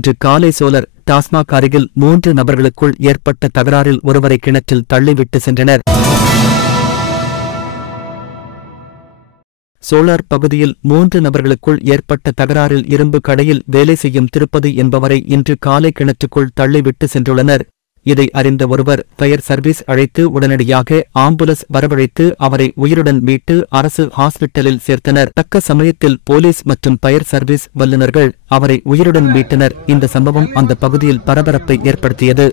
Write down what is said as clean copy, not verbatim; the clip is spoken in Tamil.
இன்று காலை சோலர் டாஸ்மாக் அருகில் 3 நபர்களுக்குள் ஏற்பட்ட தகராறில் ஒருவரை கிணற்றில் தள்ளிவிட்டு சென்றனர். சோலார் பகுதியில் 3 நபர்களுக்குள் ஏற்பட்ட தகராறில் இரும்பு கடையில் வேலை செய்யும் திருப்பதி என்பவரை இன்று காலை கிணற்றுக்குள் தள்ளிவிட்டு சென்றுள்ளனர். இதை அறிந்த ஒருவர் ஃபயர் சர்வீஸ் அழைத்து உடனடியாக ஆம்புலன்ஸ் வரவழைத்து அவரை உயிருடன் மீட்டு அரசு ஹாஸ்பிட்டலில் சேர்த்தனர். தக்க சமயத்தில் போலீஸ் மற்றும் ஃபயர் சர்வீஸ் வல்லுநர்கள் அவரை உயிருடன் மீட்டனர். இந்த சம்பவம் அந்த பகுதியில் பரபரப்பை ஏற்படுத்தியது.